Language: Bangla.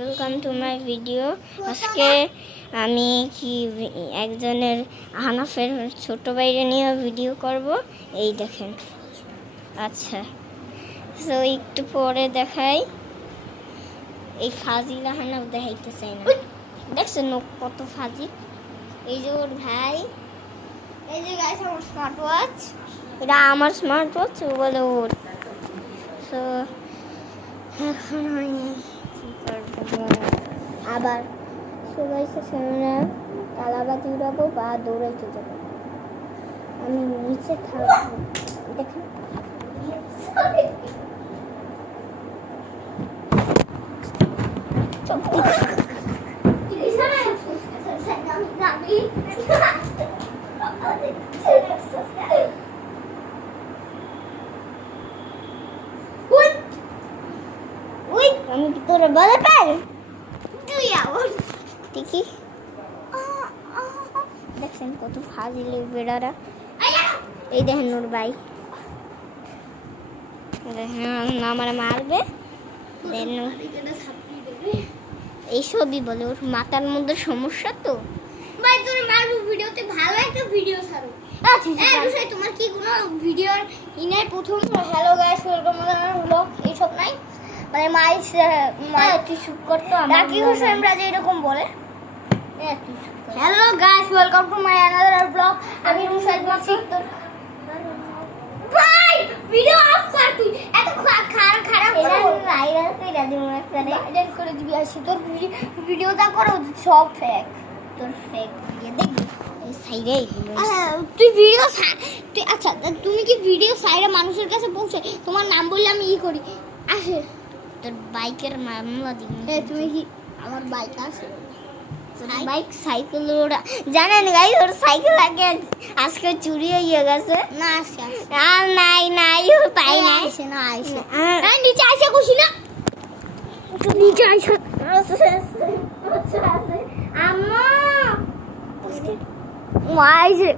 Welcome to my video. আজকে আমি কি একজনের হানাফের ছোট বাইরে নিয়ে ভিডিও করব। এই দেখেন, আচ্ছা তো একটু পরে দেখাই। এই ফাজিলা হানাফ দেখাইতে চাই না, দেখছেন কত ফাজিল। এই যে ওর ভাই, এই যে গাইস আমার স্মার্ট ওয়াচ, এটা আমার স্মার্ট ওয়াচ, ও বলে ওর। তো এখন আমি আবার সবাই সামনে তালাবাতি উড়াবো বা দৌড়াইতে যাবো। আমি নিচে থাকবো, দেখেন আমি কি তোরা বলে পাই তুই আবার দেখি। দেখছেন কত ফাজিল বেড়ারা। এই দেখেন ওর ভাই, দেখেন আমার মারবে, এইসবই বলে। ওর মাথার মধ্যে সমস্যা তো ভাই। তোর মারবো ভিডিওতে, ভালো একটা ভিডিও ছাড়ো। আচ্ছা তোমার কি কোনো ভিডিও ইনাই প্রথম হ্যালো গাইস ওয়েলকাম ব্লগ এইসব নাই, মানে মাইস তুই শুট করতো রাকি হোসেন রাজা এরকম বলে। Hello guys welcome to my another blog. আমি রুশাদ বলছি। ভাই ভিডিও অফ কর, তুই এত খারাপ ভাইরাল কইরা দিমু একটা রে, ভাইরাল করে দিবি। আসি তোর ভিডিওটা করো সব ফেক, তোর ফেক ভিডিও দেখবি এই সাইডে। তুই ভিডিও তুই আচ্ছা তুমি কি ভিডিও সাইডে মানুষের কাছে পৌঁছে তোমার নাম বললে আমি ই করি আসে তোর বাইকের মামলা দিবি। তুমি কি আমার বাইক আছে? বাইক সাইকেল ওরা জানেন গাইস, ওর সাইকেল আগে আজকে চুরি হয়ে গেছে। না আসে আর নাই ও পাই না, আসে না আসে আর নিচে আসে খুশি না, নিচে আসে আচ্ছা আম্মা মাইছে